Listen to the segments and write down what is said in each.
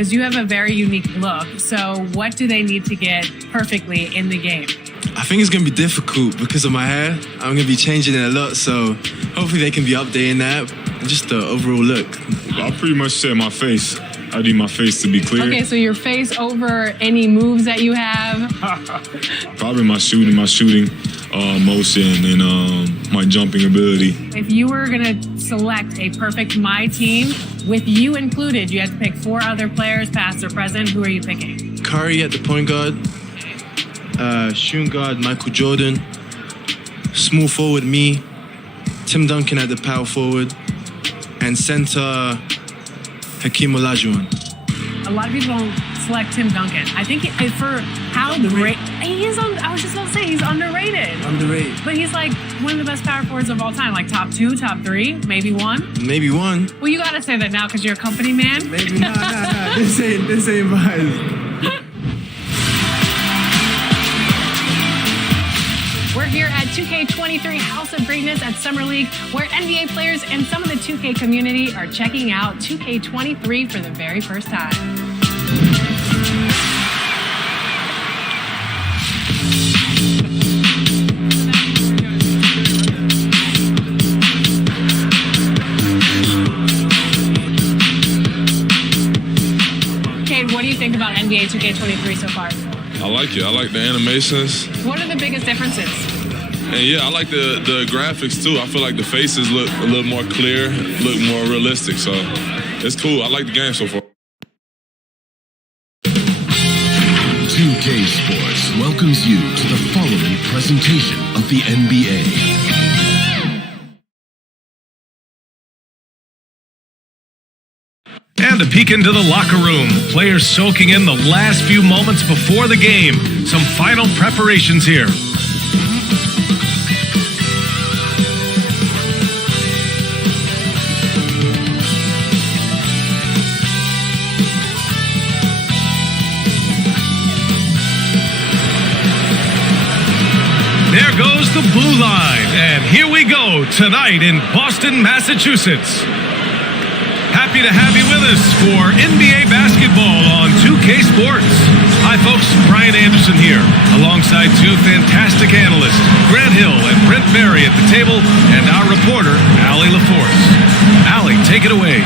Because you have a very unique look. So what do they need to get perfectly in the game? I think it's going to be difficult because of my hair. I'm going to be changing it a lot, so hopefully they can be updating that. And just the overall look. I pretty much said my face. I need my face to be clear. Okay, so your face over any moves that you have? Probably my shooting motion, and my jumping ability. If you were going to select a perfect My Team, with you included, you had to pick 4 other players, past or present. Who are you picking? Curry at the point guard, shooting guard Michael Jordan, small forward me, Tim Duncan at the power forward, and center Hakeem Olajuwon. A lot of people don't select Tim Duncan. I think for how great he is, I was just about to say he's underrated. Underrated. But he's like one of the best power forwards of all time, like top 2, top 3, maybe 1. Maybe 1. Well, you gotta say that now because you're a company man. Maybe nah. This ain't mine. We're here at 2K23 House of Greatness at Summer League, where NBA players and some of the 2K community are checking out 2K23 for the very first time. Cade, what do you think about NBA 2K23 so far? I like it. I like the animations. What are the biggest differences? And yeah, I like the graphics too. I feel like the faces look a little more clear, look more realistic. So it's cool. I like the game so far. 2K Sports welcomes you to the following presentation of the NBA. And a peek into the locker room. Players soaking in the last few moments before the game. Some final preparations here. There goes the blue line. And here we go tonight in Boston, Massachusetts. Happy to have you with us for NBA basketball on 2K Sports. Hi, folks. Brian Anderson here, alongside 2 fantastic analysts, Grant Hill and Brent Berry at the table, and our reporter, Allie LaForce. Allie, take it away.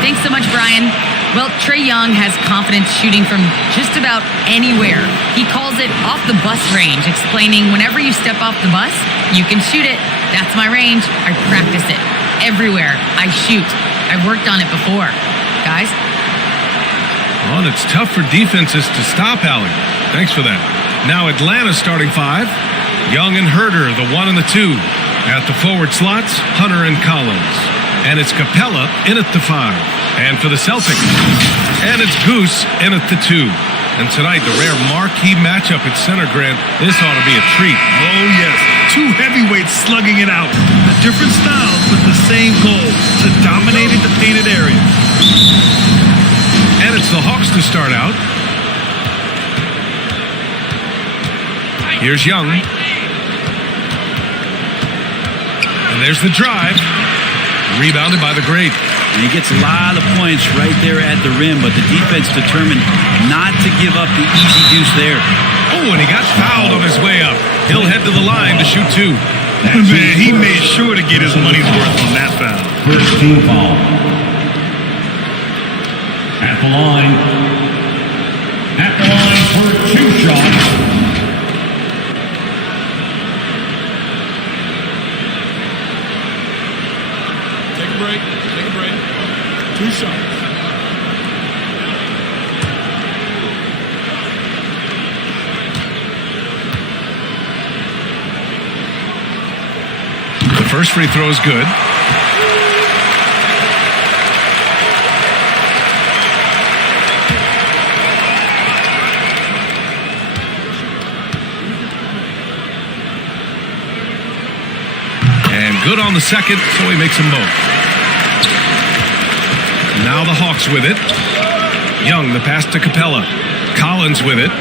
Thanks so much, Brian. Well, Trae Young has confidence shooting from just about anywhere. He calls it off the bus range, explaining whenever you step off the bus, you can shoot it. That's my range. I practice it. Everywhere I shoot. I've worked on it before. Guys? Well, and it's tough for defenses to stop Allie. Thanks for that. Now Atlanta's starting 5. Young and Herter, the 1 and the 2. At the forward slots, Hunter and Collins. And it's Capella in at the 5. And for the Celtics, and it's Goose in at the 2. And tonight, the rare marquee matchup at center, Grant. This ought to be a treat. Oh, yes. 2 heavyweights slugging it out. Different styles, but the same goal, to dominate the painted area. And it's the Hawks to start out. Here's Young. And there's the drive. Rebounded by the great. And he gets a lot of points right there at the rim, but the defense determined not to give up the easy deuce there. Oh, and he got fouled on his way up. He'll head to the line to shoot 2. Man, he made sure to get his money's worth on that foul. First team foul. At the line. At the line for 2 shots. Take a break. 2 shots. The first free throw is good. And good on the second, so he makes them both. Now the Hawks with it. Young, the pass to Capella. Collins with it.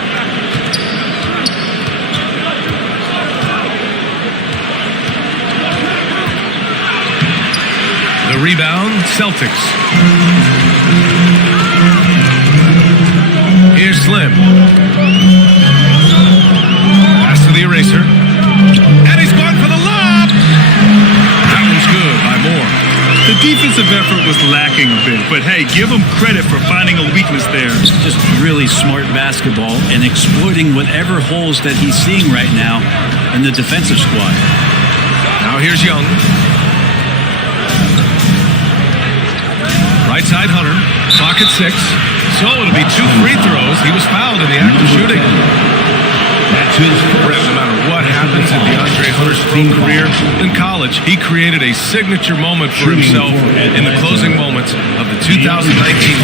The rebound, Celtics. Slim. Pass to the eraser. And he's going for the lob. That one's good by Moore. The defensive effort was lacking a bit, but hey, give him credit for finding a weakness there. Just really smart basketball and exploiting whatever holes that he's seeing right now in the defensive squad. Now here's Young. Right side Hunter. Clock at 6. So it'll be 2 free throws. He was fouled in the act of shooting. That's his Brett, no matter what happens in DeAndre Hunter's pro career, in college, he created a signature moment for himself in the closing moments of the 2019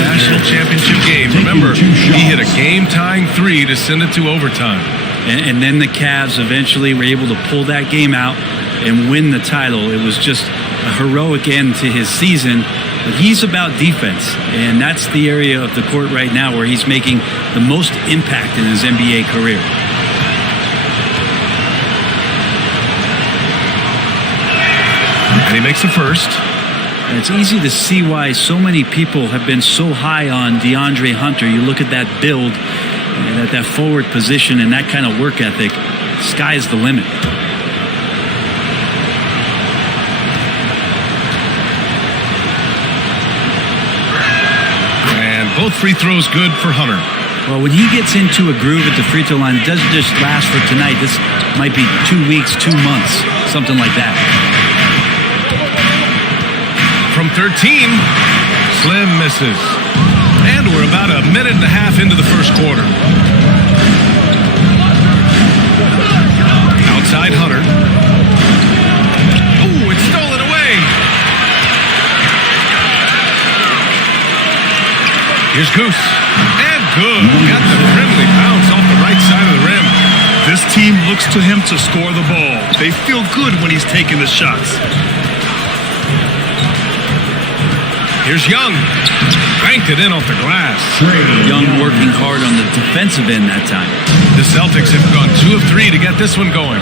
National Championship game. Remember, he hit a game-tying 3 to send it to overtime. And then the Cavs eventually were able to pull that game out and win the title. It was just a heroic end to his season. But he's about defense, and that's the area of the court right now where he's making the most impact in his NBA career. And he makes the first. And it's easy to see why so many people have been so high on DeAndre Hunter. You look at that build, and at that forward position, and that kind of work ethic. Sky's the limit. Both free throws good for Hunter. Well, when he gets into a groove at the free throw line, it doesn't just last for tonight. This might be 2 weeks, 2 months, something like that. From 13, Slim misses. And we're about a minute and a half into the first quarter. Outside Hunter. Ooh, it's stolen away. Here's Goose. And good. Got the friendly bounce off the right side of the rim. This team looks to him to score the ball. They feel good when he's taking the shots. Here's Young. Banked it in off the glass. Young working hard on the defensive end that time. The Celtics have gone 2 of 3 to get this one going.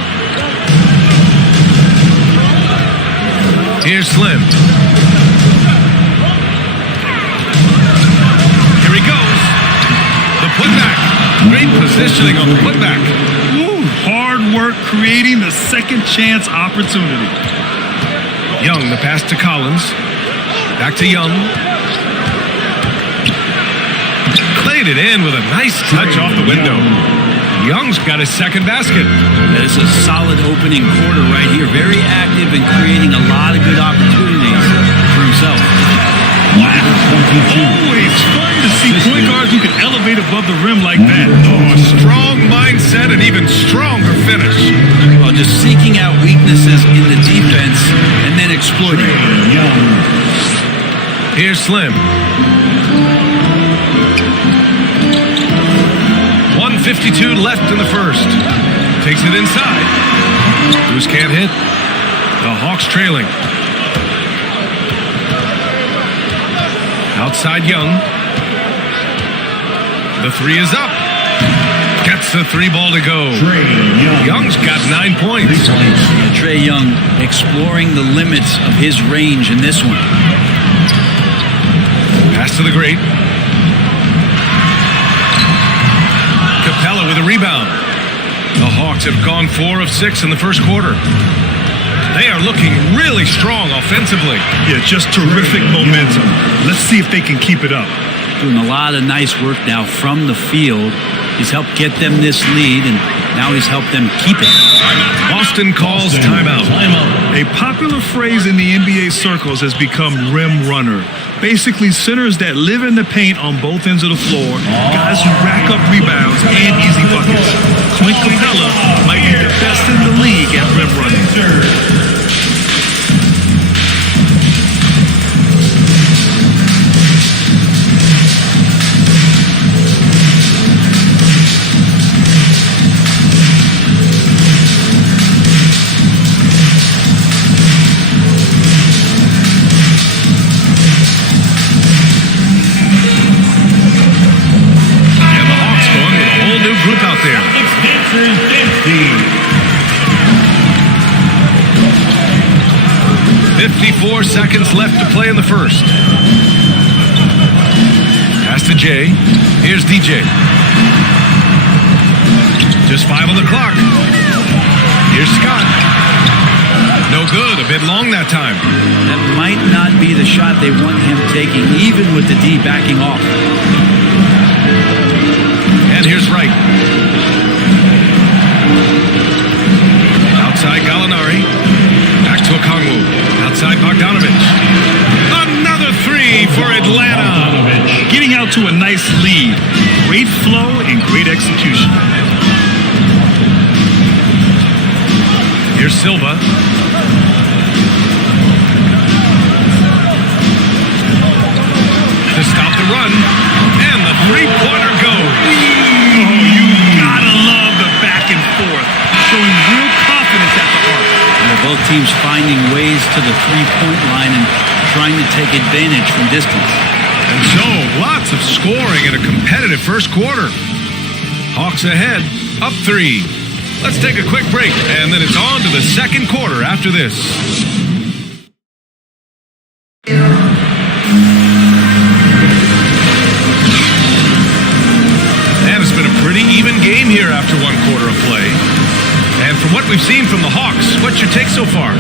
Here's Slim. Here he goes. The putback. Great positioning on the putback. Ooh, hard work creating the second chance opportunity. Young, the pass to Collins. Back to Young. Played it in with a nice touch off the window. Young's got his second basket. That is a solid opening quarter right here. Very active and creating a lot of good opportunities for himself. Always fun to see point guards who can elevate above the rim like that. Oh, a strong mindset and even stronger finish. Well, just seeking out weaknesses in the defense and then exploiting it. Here's Slim. 1:52 left in the first. Takes it inside. Goose can't hit. The Hawks trailing. Outside Young. The 3 is up. Gets the 3 ball to go. Young's got 9 points. Trae Young exploring the limits of his range in this one. Pass to the great. Capella with a rebound. The Hawks have gone 4 of 6 in the first quarter. They are looking really strong offensively. Yeah, just terrific momentum. Let's see if they can keep it up. Doing a lot of nice work now from the field. He's helped get them this lead, and now he's helped them keep it. Boston calls timeout. A popular phrase in the NBA circles has become rim runner. Basically, centers that live in the paint on both ends of the floor, guys who rack up rebounds and easy buckets. Clint Capella might be the best in the league at rim running. Group out there. 54 seconds left to play in the first. Pass to Jay. Here's DJ. Just 5 on the clock. Here's Scott. No good. A bit long that time. That might not be the shot they want him taking, even with the D backing off. And here's Wright. Outside Gallinari. Back to Okongwu. Outside Bogdanovich. Another 3 for Atlanta. Getting out to a nice lead. Great flow and great execution. Here's Silva. To stop the run. And the three-pointer goes. Oh, you gotta love the back and forth. Showing real confidence at the arc. Both teams finding ways to the three-point line and trying to take advantage from distance. And so, lots of scoring in a competitive first quarter. Hawks ahead, up 3. Let's take a quick break, and then it's on to the second quarter after this. And it's been a pretty even game here after one quarter of play. And from what we've seen from the Hawks, what's your take so far?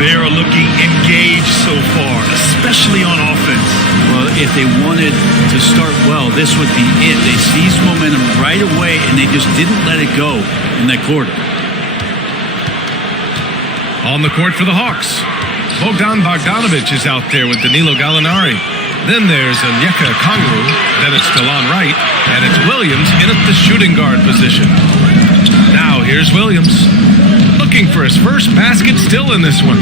They're looking engaged so far, especially on offense. Well, if they wanted to start well, this would be it. They seized momentum right away, and they just didn't let it go in that quarter. On the court for the Hawks, Bogdan Bogdanovich is out there with Danilo Gallinari. Then there's Onyeka Okongwu. Then it's Delon Wright. And it's Williams in at the shooting guard position. Now here's Williams. Looking for his first basket still in this one.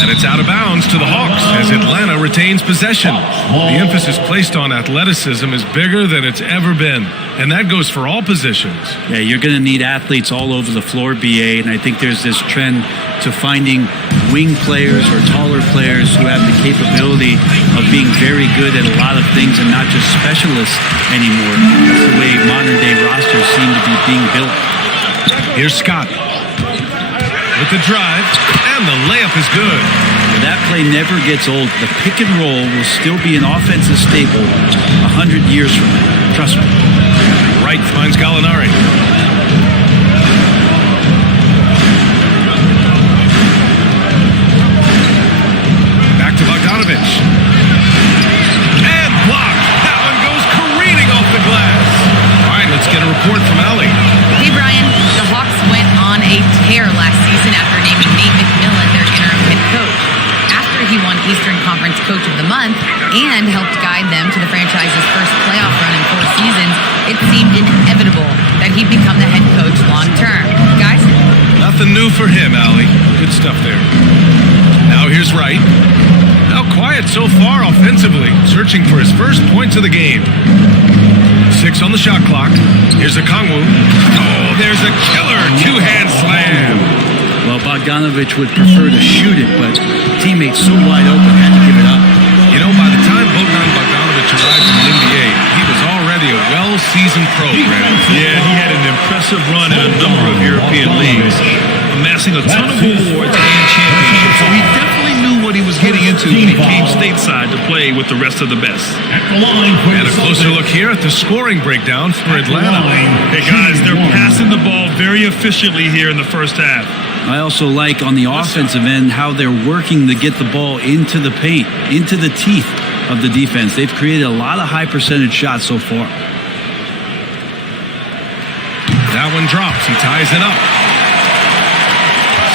And it's out of bounds to the Hawks as Atlanta retains possession. The emphasis placed on athleticism is bigger than it's ever been. And that goes for all positions. Yeah, you're going to need athletes all over the floor, BA. And I think there's this trend to finding wing players or taller players who have the capability of being very good at a lot of things and not just specialists anymore. That's the way modern day rosters seem to be being built. Here's Scott with the drive, and the layup is good. That play never gets old. The pick and roll will still be an offensive staple 100 years from now. Trust me. Wright finds Gallinari. Back to Bogdanovich. And blocked. That one goes careening off the glass. All right, let's get a report from Allie. Hey, Brian. The Hawks went on a tear last season after naming Nate McMillan their interim head coach. After he won Eastern Conference Coach of the Month and helped guide them to the franchise's first playoff run in 4 seasons, it seemed inevitable that he'd become the head coach long term. Guys? Nothing new for him, Allie. Good stuff there. Now here's Wright. Now quiet so far offensively, searching for his first points of the game. 6 on the shot clock. Here's Okongwu. Oh, there's a killer two-hand slam. Well, Bogdanovich would prefer to shoot it, but teammates so wide open had to give it up. You know, by the time Bogdanovich arrived in the NBA, he was already a well-seasoned pro, Grant. Yeah, he had an impressive run in a number of European leagues, amassing a ton of awards and championships. So he definitely knew what he was getting into when he came stateside to play with the rest of the best. And a closer look here at the scoring breakdown for Atlanta. Hey guys, they're passing the ball very efficiently here in the first half. I also like on the offensive end how they're working to get the ball into the paint, into the teeth of the defense. They've created a lot of high percentage shots so far. That one drops. He ties it up.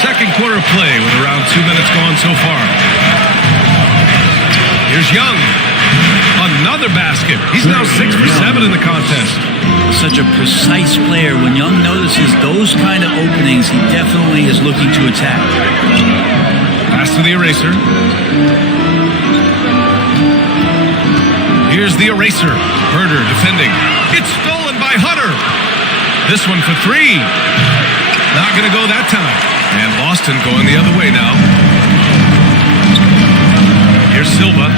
Second quarter play with around 2 minutes gone so far. Here's Young. Another basket. He's now 6 for 7 in the contest. Such a precise player. When Young notices those kind of openings, he definitely is looking to attack. Pass to the eraser. Here's the eraser. Herder defending. It's stolen by Hunter. This one for 3. Not going to go that time. And Boston going the other way now. Here's Silva.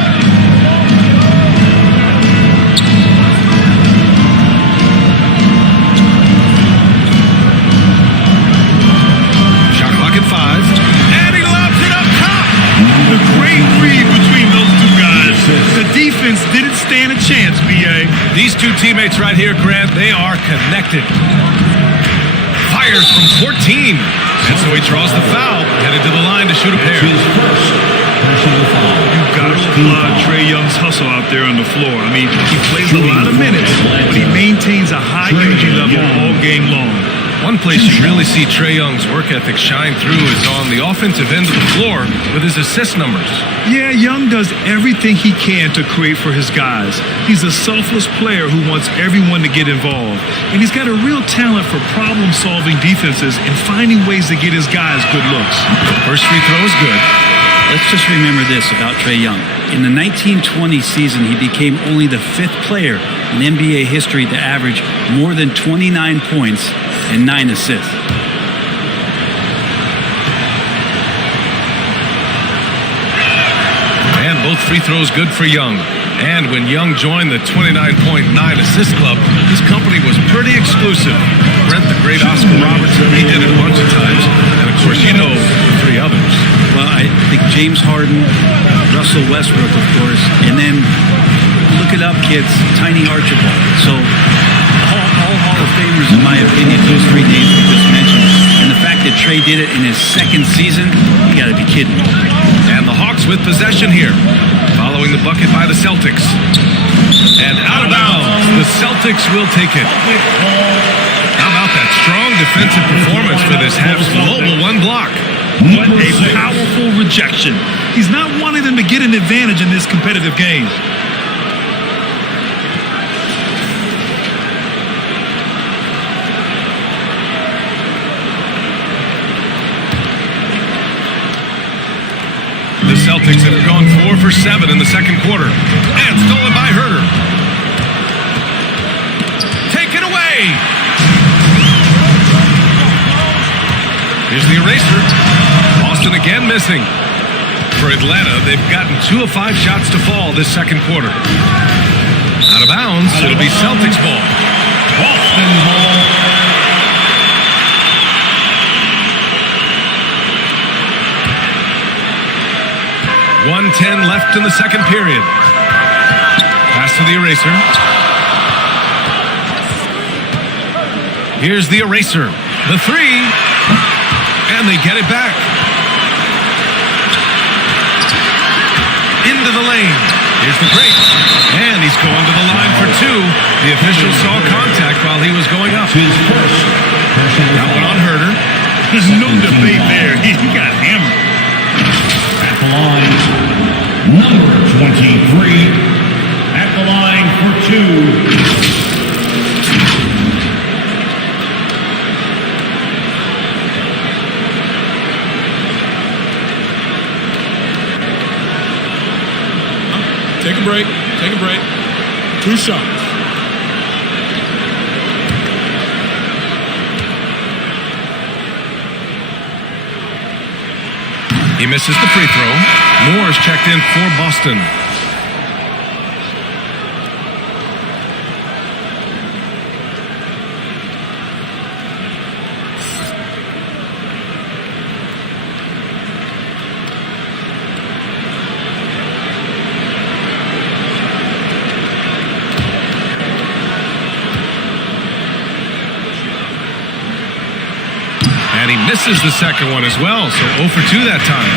Shot clock at 5. And he lobs it up top. The great read between those two guys. The defense didn't stand a chance, B.A. These two teammates right here, Grant, they are connected. fires from 14. And so he draws the foul, headed to the line to shoot a pair. You've got to applaud Trae Young's hustle out there on the floor. I mean, he plays a lot of minutes, but he maintains a high energy level all game long. One place you really see Trae Young's work ethic shine through is on the offensive end of the floor with his assist numbers. Yeah, Young does everything he can to create for his guys. He's a selfless player who wants everyone to get involved. And he's got a real talent for problem-solving defenses and finding ways to get his guys good looks. First free throw is good. Let's just remember this about Trae Young. In the 1920 season, he became only the 5th player in NBA history to average more than 29 points and 9 assists. And both free throws good for Young. And when Young joined the 29.9 assist club, his company was pretty exclusive. Brent, the great Oscar Robertson, he did it a bunch of times. And of course, you know the 3 others. Well, I think James Harden, Russell Westbrook, of course, and then look it up, kids, Tiny Archibald. So all Hall of Famers, in my opinion, those 3 names we just mentioned. And the fact that Trae did it in his 2nd season, you got to be kidding me. And the Hawks with possession here, following the bucket by the Celtics. And out of bounds, the Celtics will take it. How about that strong defensive performance for this half's global 1 block? What a powerful rejection. He's not wanting them to get an advantage in this competitive game. The Celtics have gone 4 for 7 in the second quarter. And stolen by Herter. Take it away. Here's the eraser. Boston again missing. For Atlanta, they've gotten 2 of 5 shots to fall this second quarter. Out of bounds, it'll be Celtics ball. Boston ball. 1:10 left in the second period. Pass to the eraser. Here's the eraser. The 3. And they get it back. Into the lane. Here's the break. And he's going to the line for 2. The official saw contact while he was going up. That one on Herter. There's no debate there. He got hammered. At the line, number 23. At the line for 2. Take a break. Take a break. 2 shots. He misses the free throw. Moore's checked in for Boston. And he misses the second one as well, so 0 for 2 that time.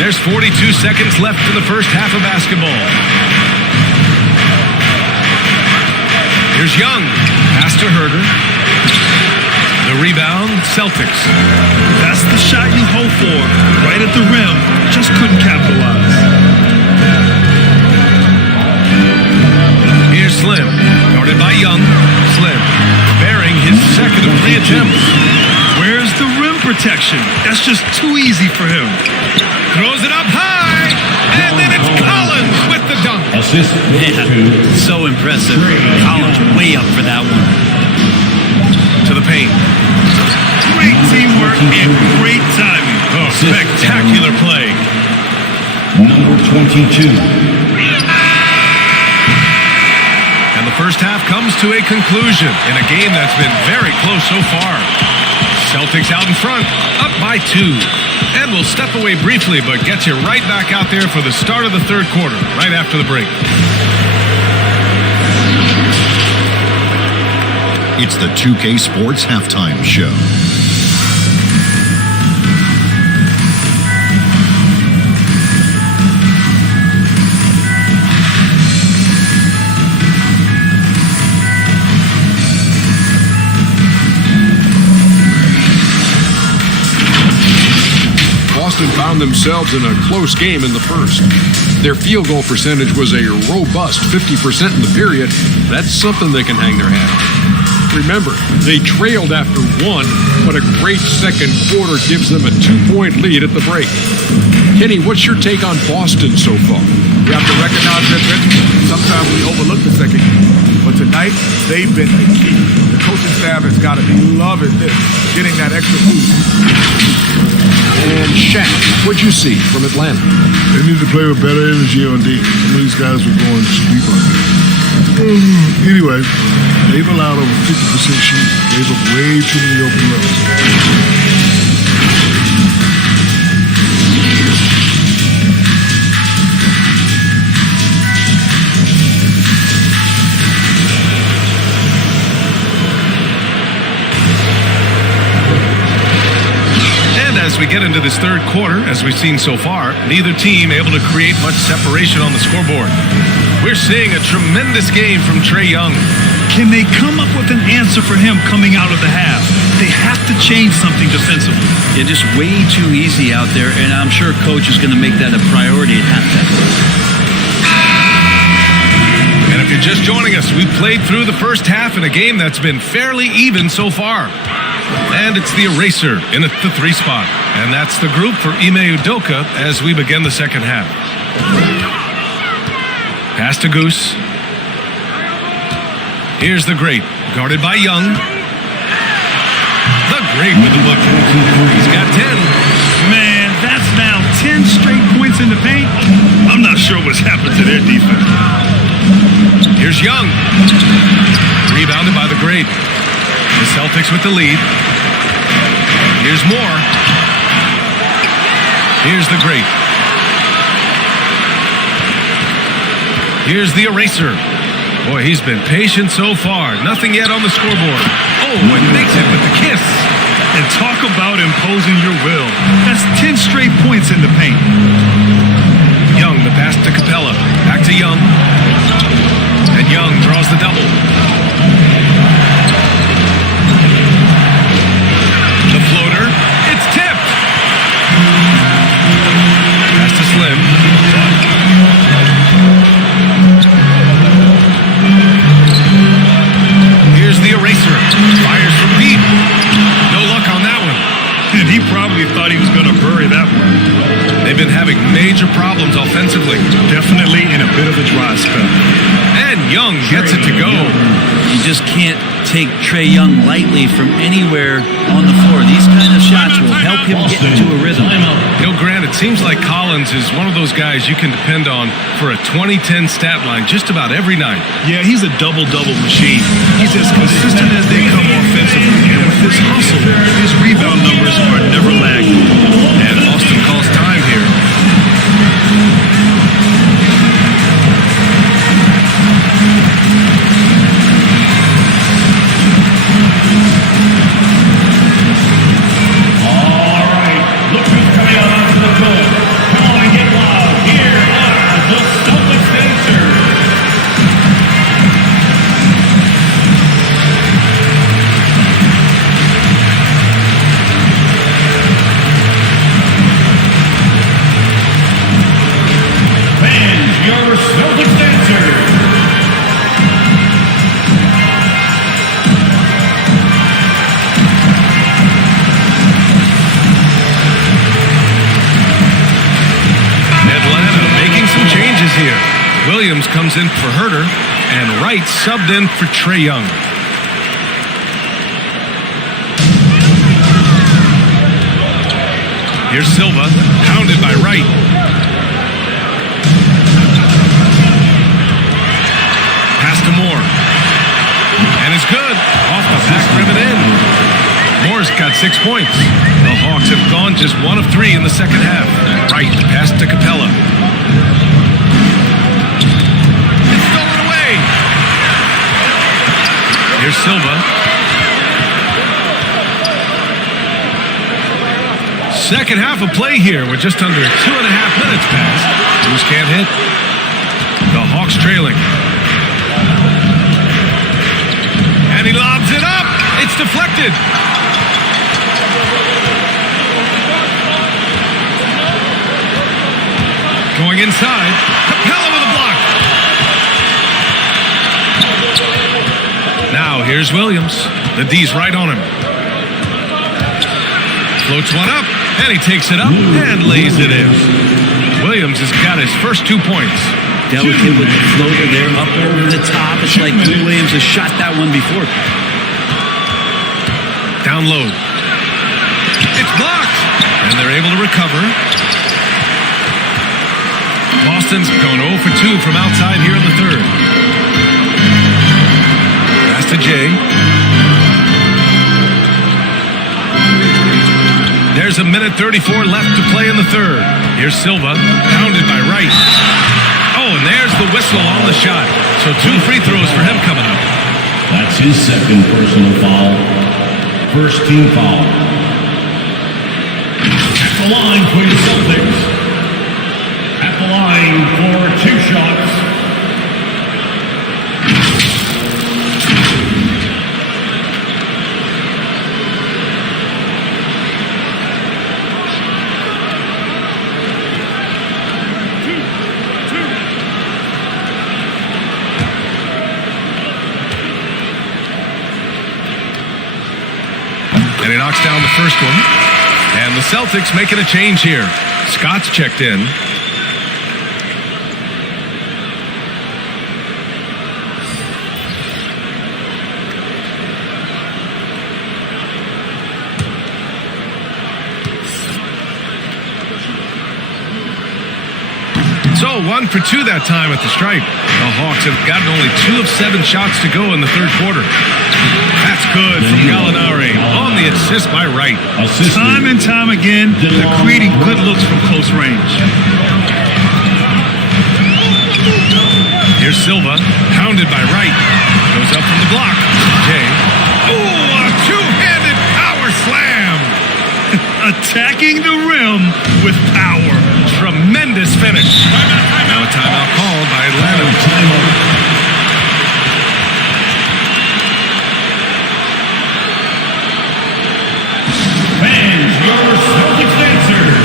There's 42 seconds left in the first half of basketball. Here's Young. Pass to Herter. The rebound, Celtics. That's the shot you hope for. Right at the rim. Just couldn't capitalize. Here's Slim. Guarded by Young. Slim bearing his second of 3 attempts. Where's the rim protection? That's just too easy for him. Throws it up high. And then it's Collins with the dunk. Assist Yeah, so impressive. Collins way up for that one. To the paint. Great teamwork and great timing. Oh, spectacular play. number 22. And the first half comes to a conclusion in a game that's been very close so far. Celtics out in front, up by 2. And we'll step away briefly, but get you right back out there for the start of the third quarter, right after the break. It's the 2K Sports Halftime Show. Boston found themselves in a close game in the first. Their field goal percentage was a robust 50% in the period. That's something they can hang their hat on. Remember, they trailed after one, but a great second quarter gives them a 2-point lead at the break. Kenny, what's your take on Boston so far? You have to recognize that sometimes we overlook the second game. But tonight, they've been the key. The coaching staff has got to be loving this, getting that extra boost. And Shaq, what'd you see from Atlanta? They need to play with better energy on D. Some of these guys were going sweep on them. Anyway, they've allowed over 50% shooting. Gave up way too many open looks. As we get into this third quarter, as we've seen so far, neither team able to create much separation on the scoreboard. We're seeing a tremendous game from Trae Young. Can they come up with an answer for him coming out of the half? They have to change something defensively. They're just way too easy out there, and I'm sure coach is going to make that a priority at halftime. And if you're just joining us, we played through the first half in a game that's been fairly even so far. And it's the eraser in the 3 spot. And that's the group for Ime Udoka as we begin the second half. Pass to Goose. Here's the Great, guarded by Young. The Great with the look. He's got 10. Man, that's now 10 straight points in the paint. I'm not sure what's happened to their defense. Here's Young. Rebounded by the Great. The Celtics with the lead. Here's Moore. Here's the Great. Here's the eraser. Boy, he's been patient so far. Nothing yet on the scoreboard. Oh, and makes it with the kiss. And talk about imposing your will. That's 10 straight points in the paint. Young, the pass to Capella. Back to Young. And Young draws the double. The floater, it's tipped. Pass to Slim. Here's the eraser. Fires from deep. No luck on that one. And he probably thought he was going to bury that one. They've been having major problems offensively. Definitely in a bit of a dry spell. And Young gets it to go. You just can't take Trae Young lightly from anywhere on the floor. These kind of shots will help him get into a rhythm. You know, Grant, it seems like Collins is one of those guys you can depend on for a 2010 stat line just about every night. Yeah, he's a double-double machine. He's as consistent as they come offensively. And with his hustle, his rebound numbers are never lagging. And Austin calls time here. Williams comes in for Herter, and Wright subbed in for Trae Young. Here's Silva, pounded by Wright. Pass to Moore. And it's good. Off the back rim and in. Moore's got 6 points. The Hawks have gone just 1 of 3 in the second half. Wright, pass to Capella. Here's Silva. Second half of play here. We're just under 2.5 minutes past. Bruce can't hit. The Hawks trailing. And he lobs it up. It's deflected. Going inside. Capella with a block. Now here's Williams. The D's right on him. Floats one up, and he takes it up and lays it in. Williams has got his first 2 points. Delicate with the floater there, up over the top. It's like Lou Williams has shot that one before. Down low. It's blocked, and they're able to recover. Boston's going 0 for 2 from outside here in the third. Pass to Jay. There's a minute 34 left to play in the third. Here's Silva, pounded by Wright. Oh, and there's the whistle on the shot. So 2 free throws for him coming up. That's his second personal foul. First team foul. At the line for the Celtics. At the line for 2 shots. And he knocks down the first one. And the Celtics making a change here. Scott's checked in. So 1 for 2 that time at the stripe. The Hawks have gotten only 2 of 7 shots to go in the third quarter. That's good from Gallinari on the assist by Wright. Time and time again, they're creating good looks from close range. Here's Silva, pounded by Wright. Goes up from the block. Jay. Oh, a two-handed power slam. Attacking the rim with power. Tremendous finish. Now a timeout called by Atlanta. Fans, your Celtics dancers.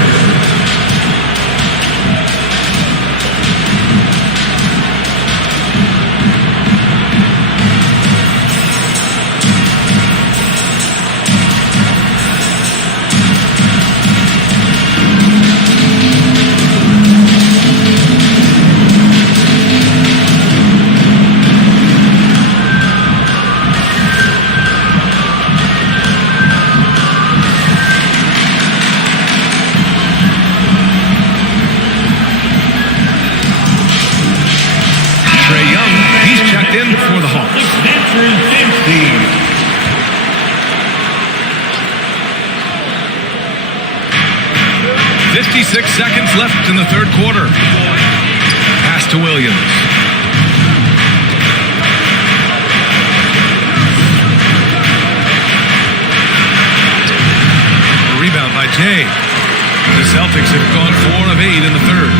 For the Hawks. 56 seconds left in the third quarter. Pass to Williams. A rebound by Jay. The Celtics have gone 4 of 8 in the third.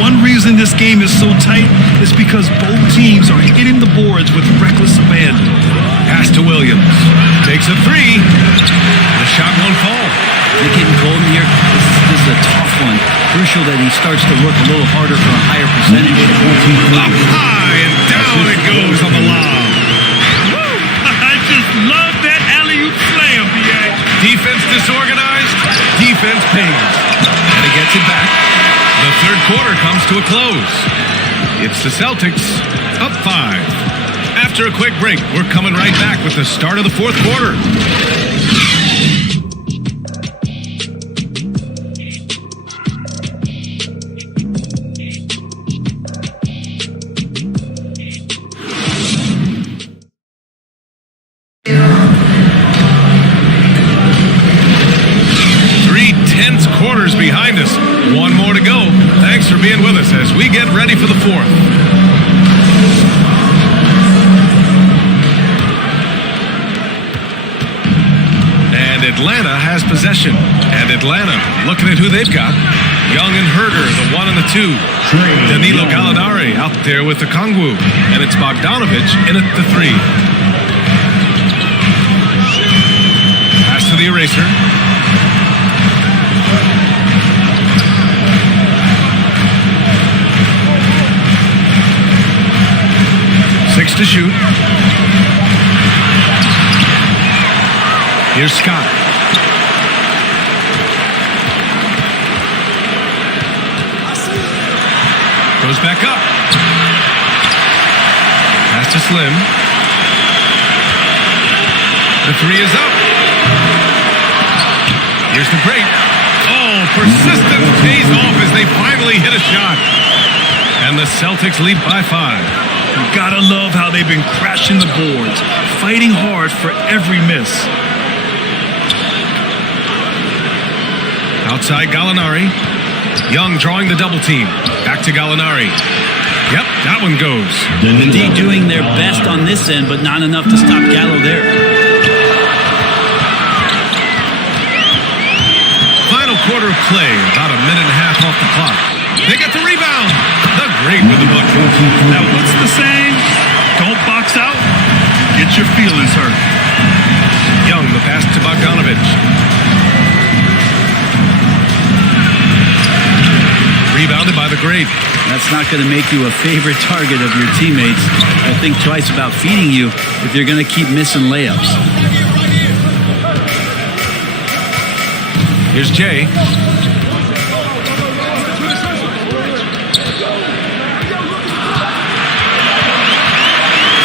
One reason this game is so tight is because both teams are hitting the boards with reckless abandon. Pass to Williams. Takes a 3. The shot won't fall. They're getting cold in here. This is a tough one. Crucial that he starts to work a little harder for a higher percentage. Up high and down it goes on the lob. Woo! I just love that alley-oop slam, B.A. Defense disorganized. Defense pays. And he gets it back. The third quarter comes to a close. It's the Celtics up 5. After a quick break, we're coming right back with the start of the fourth quarter. Behind us. One more to go. Thanks Thanks for being with us as we get ready for the fourth. And Atlanta has possession. And Atlanta looking at who they've got. Young and Herder, the 1 and the 2. Danilo Gallinari out there with the Kongwu. And it's Bogdanovich in at the 3. Pass to the eraser. Six to shoot. Here's Scott. Goes back up. Pass to Slim. The 3 is up. Here's the break. Oh, persistence pays off as they finally hit a shot. And the Celtics lead by 5. You gotta love how they've been crashing the boards, fighting hard for every miss. Outside Gallinari. Young drawing the double team. Back to Gallinari. Yep, that one goes. Indeed doing their best on this end, but not enough to stop Gallo there. Final quarter of play, about a minute and a half off the clock. They get the rebound. The great with the bucket. Now what's the saying? Don't box out. Get your feelings hurt. Young, the pass to Bogdanovich. Rebounded by the great. That's not going to make you a favorite target of your teammates. I think twice about feeding you if you're going to keep missing layups. Here's Jay.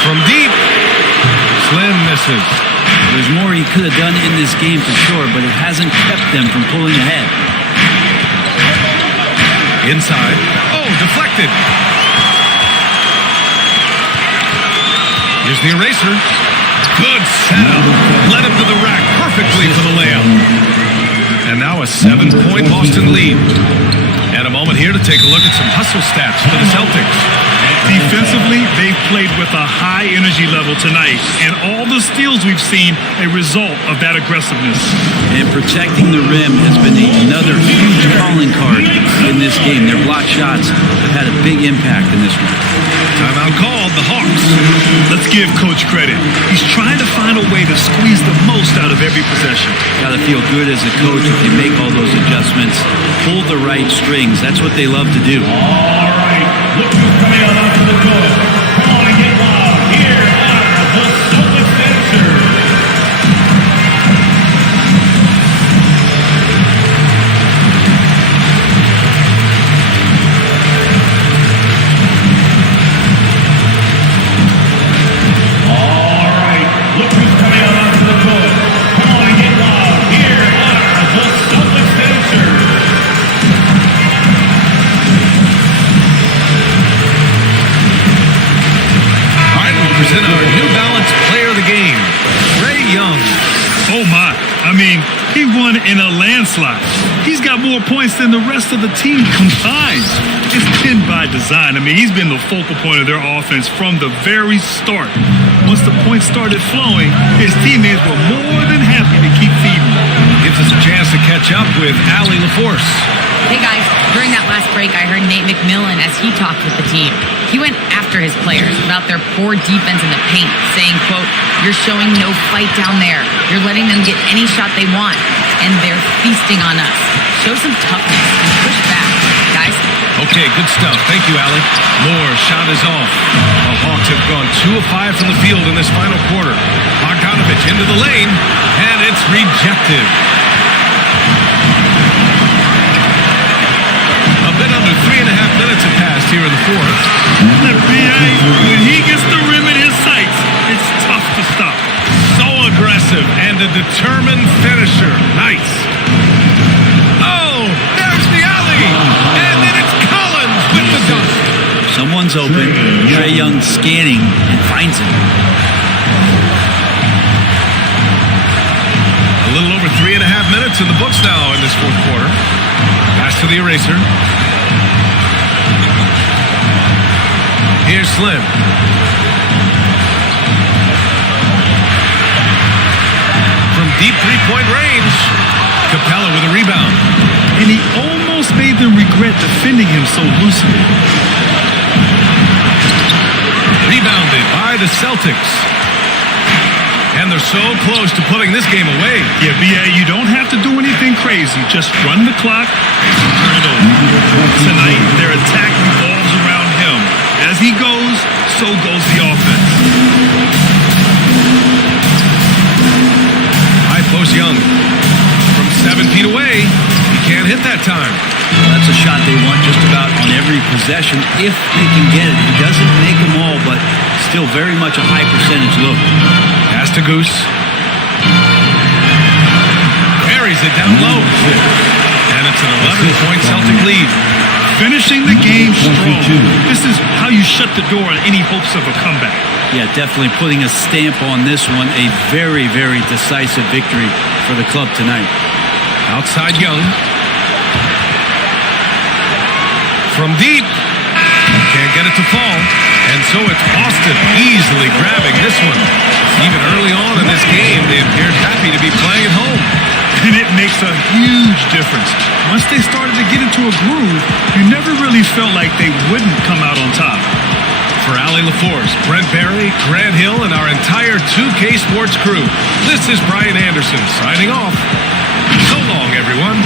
From deep. Slim misses. There's more he could have done in this game for sure, but it hasn't kept them from pulling ahead. Inside. Oh, deflected. Here's the eraser. Good setup. Led him to the rack perfectly for the layup. And now a 7-point Boston lead. And a moment here to take a look at some hustle stats for the Celtics. Defensively, they've played with a high energy level tonight, and all the steals we've seen a result of that aggressiveness. And protecting the rim has been another huge calling card in this game. Their block shots have had a big impact in this one. Timeout called, the Hawks. Let's give Coach credit. He's trying to find a way to squeeze the most out of every possession. Got to feel good as a coach if you make all those adjustments, pull the right strings. That's what they love to do. All right, look who's coming out onto the court. Come on and get loud. Here are the Celtics dancers. All right, look who's coming out onto the court. Come on and get loud. Here are the Celtics dancers. Present our New Balance player of the game, Trae Young. Oh my, I mean, he won in a landslide. He's got more points than the rest of the team combined. It's 10 by design. I mean, he's been the focal point of their offense from the very start. Once the points started flowing, his teammates were more than happy to keep feeding. Gives us a chance to catch up with Allie LaForce. Hey guys, during that last break, I heard Nate McMillan as he talked with the team. He went after his players about their poor defense in the paint, saying, quote, "You're showing no fight down there. You're letting them get any shot they want, and they're feasting on us. Show some toughness and push back, guys." Okay, good stuff. Thank you, Allie. Moore's shot is off. The Hawks have gone 2 of 5 from the field in this final quarter. Bogdanovich into the lane, and it's rejected. A bit under 3.5 minutes have passed here in the fourth. The BA, when he gets the rim in his sights, it's tough to stop. So aggressive and a determined finisher. Nice. Oh, there's the alley. And then it's Collins with the dunk. Someone's open. Trae Young scanning and finds him. A little over 3.5 minutes in the books now in this fourth quarter. Pass to the eraser. Here's Slim. From deep three-point range, Capella with a rebound. And he almost made them regret defending him so loosely. Rebounded by the Celtics. And they're so close to putting this game away. Yeah, B.A., you don't have to do anything crazy. Just run the clock, turn it over. Tonight, their attack revolves around him. As he goes, so goes the offense. High post Young. From 7 feet away, he can't hit that time. Well, that's a shot they want just about on every possession if they can get it. He doesn't make them all, but still very much a high percentage look. Pass to Goose. Carries it down low. And it's an 11-point Celtic lead. Finishing the game strong. This is how you shut the door on any hopes of a comeback. Yeah, definitely putting a stamp on this one. A very, very decisive victory for the club tonight. Outside Young. From deep. Can't get it to fall. And so it's Boston easily grabbing this one. Even early on in this game, they appeared happy to be playing at home. And it makes a huge difference. Once they started to get into a groove, you never really felt like they wouldn't come out on top. For Allie LaForce, Brent Barry, Grant Hill, and our entire 2K Sports crew, this is Brian Anderson signing off. So long, everyone.